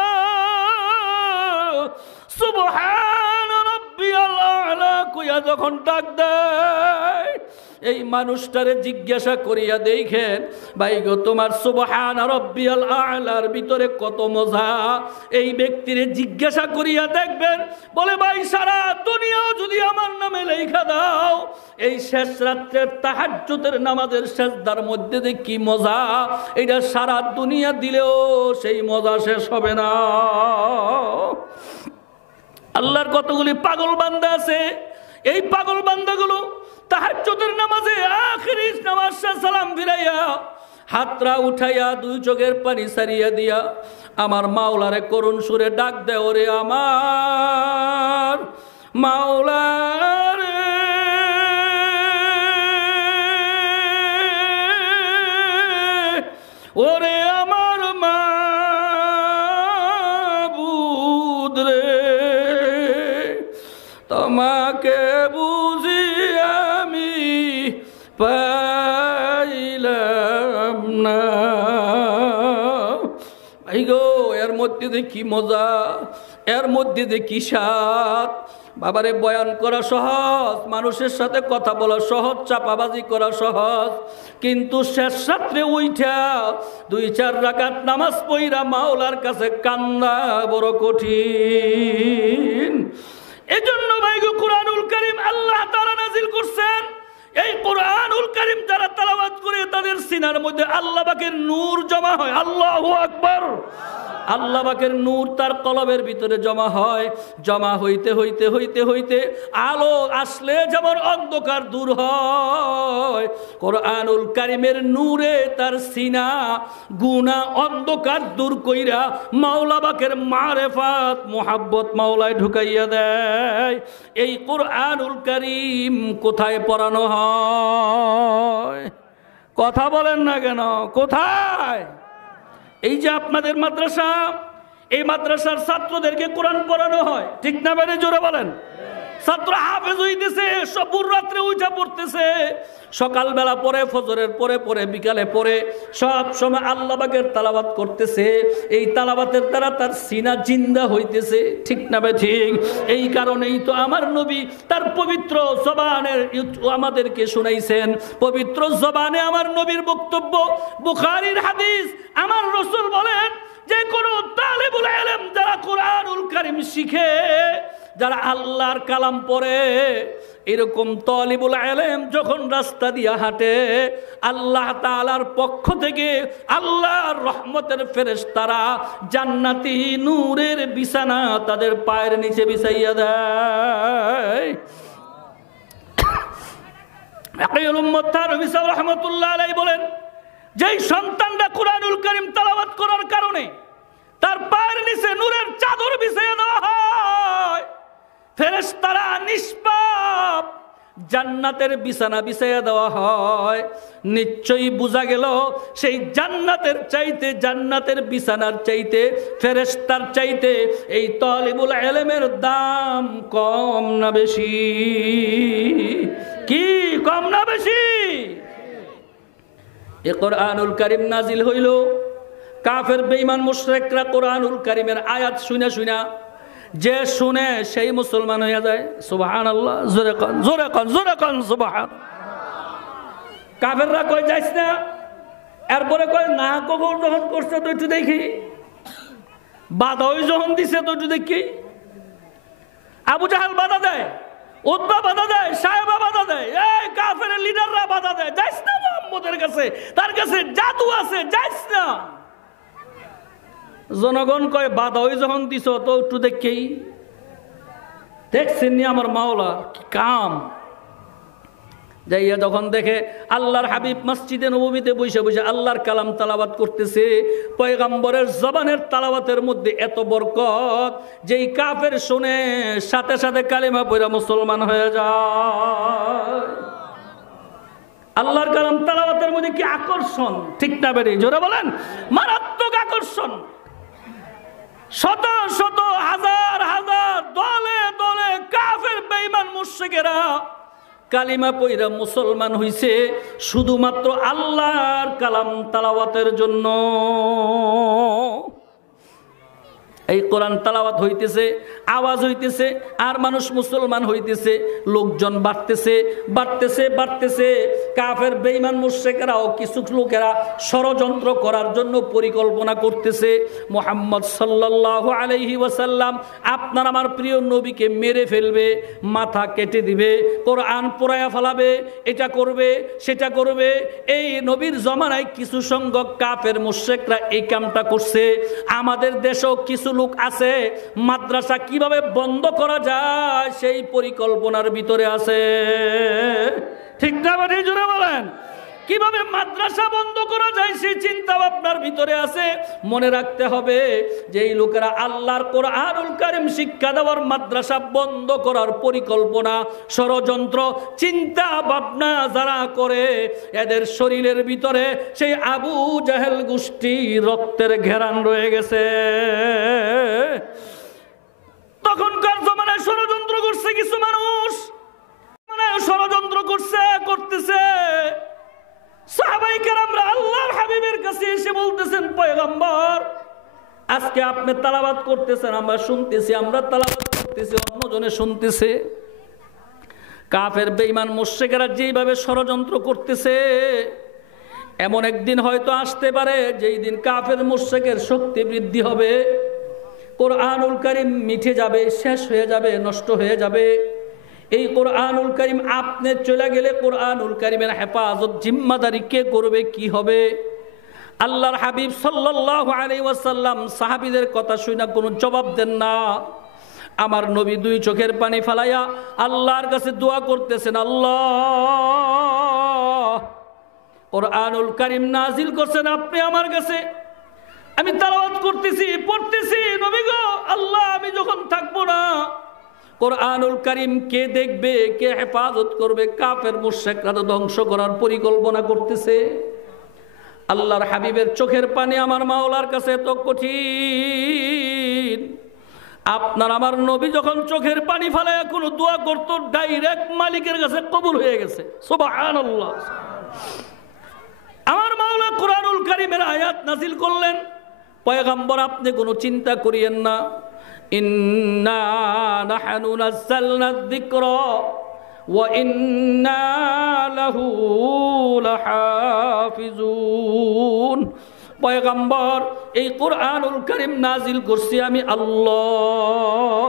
সুবহান রাব্বিয়াল আ'লা কইয়া যখন ডাক দেয়, এই মানুষটারে জিজ্ঞাসা করিয়া দেখেন, ভাই গো তোমার সুবহান রাব্বিয়াল আ'লার ভিতরে কত মজা। এই ব্যক্তিরে জিজ্ঞাসা করিয়া দেখবেন, বলে ভাই সারা দুনিয়াও যদি আমার নামে লেখা দাও, এই শেষ রাত্রের তাহাজ্জুদের নামাজের সেজদার মধ্যে যে কি মজা, এটা সারা দুনিয়া দিলেও সেই মজা শেষ হবে না। আল্লাহর কতগুলি পাগল বান্দা আছে, এই পাগল বান্দাগুলো তাহাজ্জুদের নামাজে আখিরি নামাজ শেষে সালাম ফিরাইয়া হাতরা উঠাইয়া দুই চোখের পানি সারিয়া দিয়া আমার মাওলারে করুণ সুরে ডাক দেয়, ওরে আমার মাওলারে, ওরে আমার মাবুদ রে, তোমাকে বুঝি আমি পাইলাম না। ভাই গো, এর মধ্যে কি মজা! এর মধ্যে যে কি স্বাদ। বাবারে বয়ান করা সহজ, মানুষের সাথে কথা বলা সহজ, চাপাবাজি করা সহজ, কিন্তু শেষ রাত্রে উইঠা 2-4 রাকাত নামাজ পড়া মাওলার কাছে কান্না বড় কঠিন। এজন্য ভাইগো কোরআনুল কারীম আল্লাহ তাআলা নাযিল করছেন। এই কোরআনুল কারীম যারা তেলাওয়াত করে তাদের সিনার মধ্যে আল্লাহ পাকের নূর জমা হয়। আল্লাহু আকবার। আল্লাহ পাকের নূর তার কলবের ভিতরে জমা হয়। জমা হইতে হইতে হইতে হইতে আলো আসলে যেমন অন্ধকার দূর হয়, কোরআনুল কারীমের নূরে তার সিনা গুনাহ অন্ধকার দূর কইরা মাওলা পাকের মারেফাত মুহাব্বত মাওলায় ঢুকাইয়া দেয়। এই কোরআনুল কারীম কোথায় পড়ানো হয়? কথা বলেন না কেন? কোথায়? এই যে আপনাদের মাদ্রাসা, এই মাদ্রাসার ছাত্রদেরকে কোরআন পড়ানো হয়, ঠিক না? বেড়ে জোরে বলেন। ছাত্র হাফেজ হইতেছে, সবুর রাত্রে উঠা পড়তেছে, সকালবেলা পরে, ফজরের পরে পরে, বিকালে পরে, সব সময় আল্লাহ পাকের তালাবাত করতেছে। এই তালাবাতের দ্বারা তার সিনা জিন্দা হইতেছে, ঠিক না বে ঠিক? এই কারণেই তো আমার নবী তার পবিত্র জবানের আমাদেরকে শুনাইছেন। পবিত্র জবানে আমার নবীর বক্তব্য, বুখারীর হাদিস। আমার রাসূল বলেন যে কোন তালিবুল ইলম যারা কোরআনুল কারীম শিখে, যারা আল্লাহর কালাম পড়ে, এরকম তালিবুল ইলম যখন রাস্তা দিয়ে হাঁটে, আল্লাহ তাআলার পক্ষ থেকে আল্লাহর রহমতের ফেরেশতারা জান্নাতি নূরের বিছানা তাদের পায়ের নিচে বিছাইয়া দেয়। আকিল উম্মত নবী রাহমাতুল্লাহ আলাইহি বলেন, যেই সন্তানরা কোরআনুল কারীম তেলাওয়াত করার কারণে তার পায়ের নিচে নূরের চাদর বিছাইয়া দেওয়া হয়, ফেরেশতারা নিষ্পাপ জান্নাতের বিছানা বিছাইয়া দেওয়া হয়, নিশ্চয়ই বোঝা গেল সেই জান্নাতের চাইতে, জান্নাতের বিছানার চাইতে, ফেরেশতার চাইতে এই তালিবুল ইলমের দাম কম না বেশি? কি কম না বেশি? এ কোরআনুল কারীম নাজিল হইল, কাফের বেঈমান মুশরিকরা কোরআনুল কারীমের আয়াত শুনে শুনে, যে শুনে সেই মুসলমান হয়ে যায়। সুবহানাল্লাহ। জোরে কোন, জোরে কোন, জোরে কোন সুবহান। কাফেররা কই যাইস না, এরপরে কয় না, কখন যখন করছে তো একটু দেখি, বাধাই যখন দিছে তো একটু দেখি। আবু জাহেল বাধা দেয়, উতবা বাধা দেয়, সাহেবা বাধা দেয়, এই কাফের লিডাররা বাধা দেয়, যাইস না মুহাম্মদের কাছে, তার কাছে জাদু আছে, যাইস না। জনগণ কয় বাধাই যখন দিছ তো একটু দেখি। দেখছেন নি আমার মাওলা কি কাম। যাইয়া যখন দেখে আল্লাহর হাবিব মসজিদে নববীতে বসে বসে আল্লাহর কালাম তালাবাত করতেছে, পয়গম্বরের জবানের তালাবাতের মধ্যে এত বরকত, যেই কাফের শুনে সাথে সাথে কালেমা পড়া মুসলমান হয়ে যায়। আল্লাহর কালাম তালাবাতের মধ্যে কি আকর্ষণ, ঠিক না বেরি? জোরে বলেন। মারাত্মক আকর্ষণ। শত শত হাজার হাজার দলে দলে কাফের বেঈমান মুশরিকেরা কালিমা পয়রা মুসলমান হইছে শুধুমাত্র আল্লাহর কালাম তালাওয়াতের জন্য। এই কোরআন তালাওয়াত হইতেছে, আওয়াজ হইতেছে, আর মানুষ মুসলমান হইতেছে, লোকজন বাড়তেছে বাড়তেছে বাড়তেছে। কাফের বেঈমান মুশরিকরাও কিছু লোকেরা ষড়যন্ত্র করার জন্য পরিকল্পনা করতেছে। মুহাম্মদ সাল্লাল্লাহু আলাইহি ওয়াসাল্লাম আপনার আমার প্রিয় নবীকে মেরে ফেলবে, মাথা কেটে দিবে, কোরআন পোড়ায়া ফেলাবে, এটা করবে সেটা করবে। এই নবীর জমানায় কিছু সংখ্যক কাফের মুশরিকরা এই কামটা করছে। আমাদের দেশেও কিছু লোক আছে মাদ্রাসা কিভাবে বন্ধ করা যায় সেই পরিকল্পনার ভিতরে আছে, ঠিক না? জোরে বলেন। কিভাবে মাদ্রাসা বন্ধ করা যায় সেই চিন্তা আপনার ভিতরে আছে। মনে রাখতে হবে যে এই লোকেরা আল্লাহর কোরআনুল কারীম শিক্ষা দেওয়ার মাদ্রাসা বন্ধ করার পরিকল্পনা, ষড়যন্ত্র, চিন্তা ভাবনা যারা করে, এদের শরীরের ভিতরে সেই আবু জাহেল গোষ্ঠী রক্তের ঘেরান রয়ে গেছে। তখনকার জমানায় ষড়যন্ত্র করছে কিছু মানুষ, ষড়যন্ত্র করতেছে। সাহাবায়ে কেরামরা আল্লাহর হাবিবের কাছে এসে বলতেছেন, পয়গম্বর আজকে আপনি তালাবাত করতেছেন, আমরা শুনতেছি, আমরা তালাবাত করতেছি, অন্যজনে শুনতেছে। কাফের বেঈমান মুশরিকেরা যেইভাবে ষড়যন্ত্র করতেছে, এমন একদিন হয়তো আসতে পারে যেই দিন কাফের মুশরিকের শক্তি বৃদ্ধি হবে, কোরআনুল কারীম মিটে যাবে, শেষ হয়ে যাবে, নষ্ট হয়ে যাবে। এই কোরআনুল কারীম আপনি চলে গেলে কোরআনুল কারীমের হেফাজত জিম্মাদারি কে করবে, কি হবে? আল্লাহর হাবিব সাল্লাল্লাহু আলাইহি ওয়াসাল্লাম সাহাবীদের কথা শুনে কোনো জবাব দেন না। আমার নবী দুই চোখের পানি ফেলাইয়া আল্লাহর কাছে দোয়া করতেছেন, আল্লাহ কোরআনুল কারীম নাজিল করছেন আপনি আমার কাছে, আমি তেলাওয়াত করতেছি, পড়তেছি, নবী গো আল্লাহ আমি যখন থাকবো না, কোরআনুল কারীম কে দেখবে, কে হেফাজত করবে? কাফের মুশরিকরা তো ধ্বংস করার পরিকল্পনা করতেছে। আল্লাহর হাবিবের চোখের পানি আমার মাওলার কাছে এত কঠিন, আপনার আমার নবী যখন চোখের পানি ফেলায় কোনো দোয়া করত, ডাইরেক্ট মালিকের কাছে কবুল হয়ে গেছে। সুবহানাল্লাহ। আমার মাওলা কোরআনুল কারীমের আয়াত নাজিল করলেন, পয়গম্বর আপনি কোনো চিন্তা করিয়েন না, ইন্না নাহনু নাযালনা যিকরা ওয়া ইন্না লাহু লাহাফিজুন। পয়গম্বর এই কোরআনুল কারীম নাজিল করছি আমি আল্লাহ।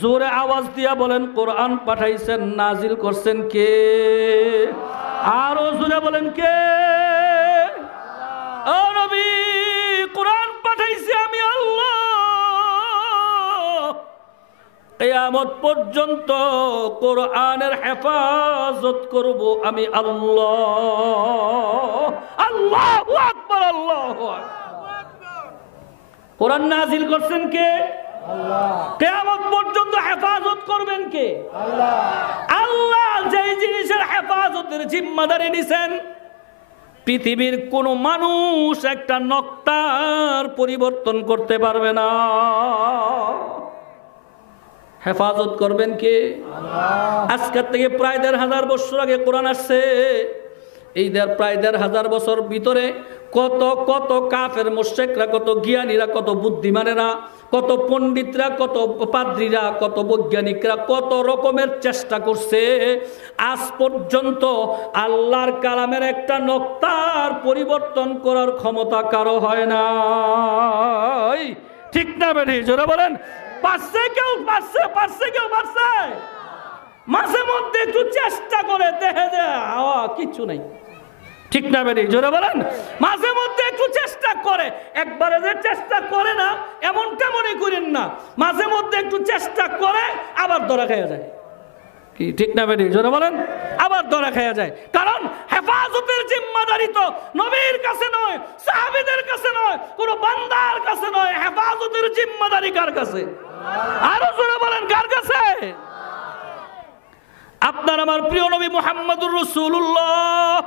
জোরে আওয়াজ দিয়া বলেন, কোরআন পাঠাইছেন, নাজিল করছেন কে? আরো জোরে বলেন, কে? ও নবী, কোরআন পাঠাইছি আমি আল্লাহ। কিয়ামত পর্যন্ত কোরআনের হেফাজত করব আমি আল্লাহ। আল্লাহু আকবার, আল্লাহু আকবার। কোরআন নাজিল করছেন কে? আল্লাহ। কিয়ামত পর্যন্ত হেফাজত করবেন কে? আল্লাহ। আল্লাহ যেই জিনিসের হেফাজতের জিম্মাদারি নিছেন, পৃথিবীর কোন মানুষ একটা নক্তার পরিবর্তন করতে পারবে না। হেফাজত করবেন কে? আল্লাহ। আজকের থেকে প্রায় ১,৫০০ বছর আগে কোরআন আসছে। এই প্রায় ১,৫০০ বছর ভিতরে কত কত কাফের মুশরিকরা, কত জ্ঞানীরা, কত বুদ্ধিমানেরা, কত পণ্ডিতরা, কত পাদ্রীরা, কত বৈজ্ঞানিকরা কত রকমের চেষ্টা করছে। আজ পর্যন্ত আল্লাহর কালামের একটা নক্তার পরিবর্তন করার ক্ষমতা কারো হয় না। ঠিক না বেরি? জোরে বলেন। পারছে কেউ? পারছে? পারছে কেউ? পারছে? মাঝে মধ্যে একটু চেষ্টা করে দেখে দে, হাওয়া কিছু নাই। ঠিক না বেরি? জোরে বলেন। মাঝে মধ্যে একটু চেষ্টা করে, একবারে যে চেষ্টা করে না এমনটা মনে করেন না। মাঝে মধ্যে একটু চেষ্টা করে আবার ধরা খেয়ে যায়। কি ঠিক না বেরি? জোরে বলেন। আবার ধরা খেয়ে যায়, কারণ হেফাজতের জিম্মাদারি তো নবীর কাছে নয়, সাহাবীদের কাছে নয়, কোন বান্দার কাছে নয়। হেফাজতের জিম্মাদারি কার কাছে? আরো জোরে বলেন, কার কাছে? আপনার আমার প্রিয় নবী মুহাম্মদুর রাসূলুল্লাহ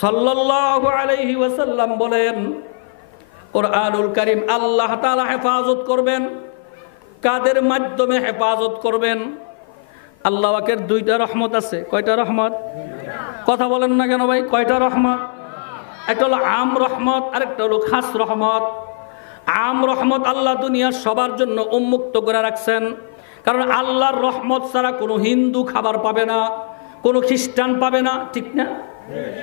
সাল্লাল্লাহু আলাইহি ওয়াসাল্লাম বলেন, কোরআনুল কারীম আল্লাহ তাআলা হেফাজত করবেন। কাদের মাধ্যমে হেফাজত করবেন? আল্লাহ পাকের দুইটা রহমত আছে। কয়টা রহমত? কথা বলেন না কেন ভাই? কয়টা রহমত? একটা হলো আম রহমত, আরেকটা হলো খাস রহমত। আম রহমত আল্লাহ দুনিয়ার সবার জন্য উন্মুক্ত করে রাখছেন, কারণ আল্লাহর রহমত ছাড়া কোনো হিন্দু খাবার পাবে না, কোনো খ্রিস্টান পাবে না, ঠিক না?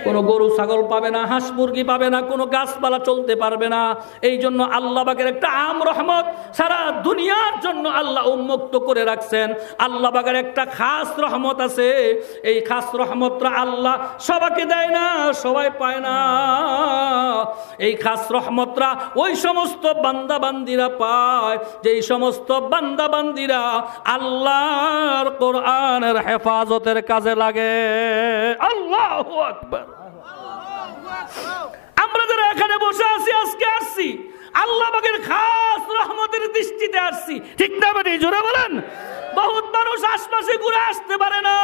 কোনো গরু ছাগল পাবে না, হাঁস মুরগি পাবে না, কোনো গাছপালা চলতে পারবে না। এই জন্য আল্লাহ পাকের একটা আম রহমত সারা দুনিয়ার জন্য আল্লাহ উন্মুক্ত করে রাখছেন। আল্লাহ পাকের একটা খাস রহমত আছে। এই খাস রহমতটা আল্লাহ সবাইকে দেয় না, সবাই পায় না। এই খাস রহমতটা ওই সমস্ত বান্দা বান্দিরা পায় যেই সমস্ত বান্দা বান্দিরা আল্লাহর কোরআনের হেফাজতের কাজে লাগে। আল্লাহু আকবার। আমরা যারা এখানে বসে আছি, আজকে আসছি আল্লাহ পাকের খাস রহমতের দৃষ্টিতে আসছি, ঠিক না বেটি? জোরে বলেন। বহুত মানুষ আশপাশে ঘুরে আসতে পারে না,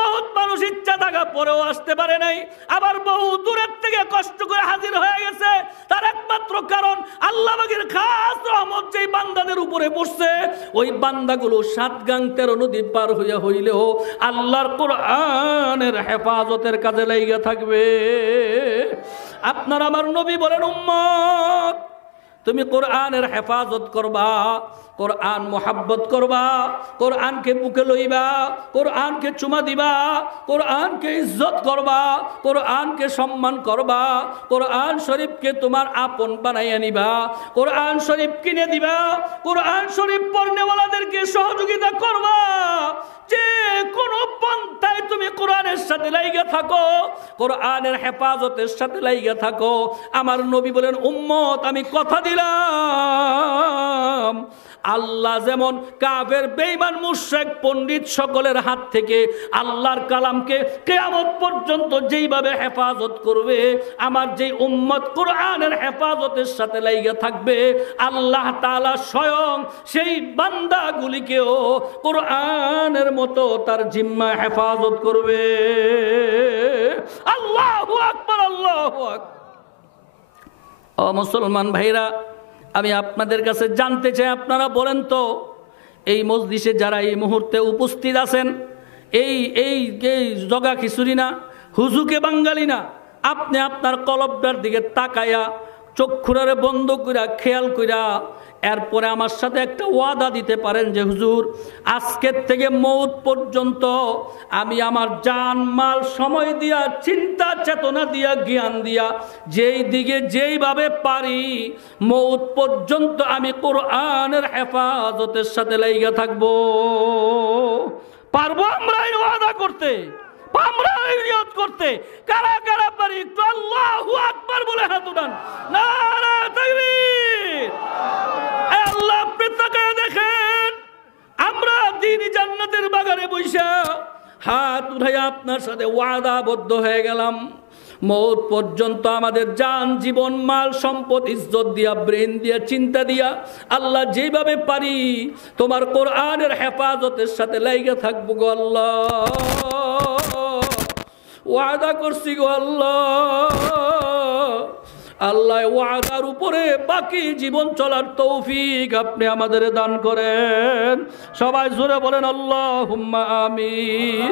বহুত মানুষ ইচ্ছা থাকা পরেও আসতে পারে নাই, আবার বহু দূরের থেকে কষ্ট করে হাজির হয়ে গেছে। তার একমাত্র কারণ আল্লাহ পাকের খাস রহমত যেই বান্দাদের উপরে পড়ছে, ওই বান্দাগুলো ৭ গাং ১৩ নদী পার হইয়া হইলেও আল্লাহর কোরআনের হেফাজতের কাজে লাইগা থাকবে। আপনার আমার নবী বলেন, উম্মত তুমি কোরআনের হেফাজত করবা, কোরআন মোহাব্বত করবা, কোরআনকে বুকে লইবা, কোরআনকে চুমা দিবা, কোরআনকে ইজ্জত করবা, কোরআনকে সম্মান করবা, কোরআন শরীফকে তোমার আপন বানাইয়া নিবা, কোরআন শরীফ কিনে দিবা, কোরআন শরীফ পড়নেওয়ালাদেরকে সহযোগিতা করবা। যে কোনো পন্থায় তুমি কোরআনের সাথে লাইগা থাকো, কোরআনের হেফাজতের সাথে লাইগা থাকো। আমার নবী বলেন, উম্মত আমি কথা দিলাম, আল্লাহ যেমন কাফের বেঈমান মুশরিক পণ্ডিত সকলের হাত থেকে আল্লাহর কালামকে কিয়ামত পর্যন্ত যেইভাবে হেফাজত করবে, আমার যেই উম্মত কোরআনের হেফাজতের সাথে লাইগা থাকবে, আল্লাহ তাআলা স্বয়ং সেই বান্দাগুলিকেও কোরআনের মতো তার জিম্মা হেফাজত করবে। আল্লাহু আকবার, আল্লাহু আকবার। ও মুসলমান ভাইরা, আমি আপনাদের কাছে জানতে চাই, আপনারা বলেন তো, এই মজলিসে যারা এই মুহূর্তে উপস্থিত আছেন, এই এই এই জগা খিচুড়ি না, হুজুকে বাঙ্গালি না, আপনি আপনার কলবটার দিকে তাকায়া চক্ষুরারে বন্ধ কইরা খেয়াল কইরা এরপরে আমার সাথে একটা ওয়াদা দিতে পারেন যে হুজুর, আজকের থেকে মৌত পর্যন্ত আমি আমার জান মাল সময় দিয়া, চিন্তা চেতনা দিয়া, জ্ঞান দিয়া, যেই দিকে যেইভাবে পারি, মৌত পর্যন্ত আমি কোরআনের হেফাজতের সাথে লাইগা থাকবো। পারবো আমরা এই ওয়াদা করতে? আমরা এই নিয়ত করতে? কারা কারা পারি? একটু আল্লাহু আকবার বলে হাত উঠান। নারে তাকবীর। আল্লাহ আপনি তাকায় দেখেন, আমরা দ্বীনি জান্নাতের বাগানে বইসা হাত উঠাইয়া আপনার সাথে ওয়াদাবদ্ধ হয়ে গেলাম, মৌত পর্যন্ত আমাদের জান, জীবন, মাল, সম্পদ, ইজ্জত দিয়া, ব্রেন দিয়া, চিন্তা দিয়া, আল্লাহ যেভাবে পারি তোমার কোরআনের হেফাজতের সাথে লাইগা থাকবো গো আল্লাহ। ওয়াদা করছি গো আল্লাহ। আল্লাহ ওয়াদার উপরে বাকি জীবন চলার তৌফিক আপনি আমাদের দান করেন। সবাই জোরে বলেন আল্লাহুম্মা আমিন।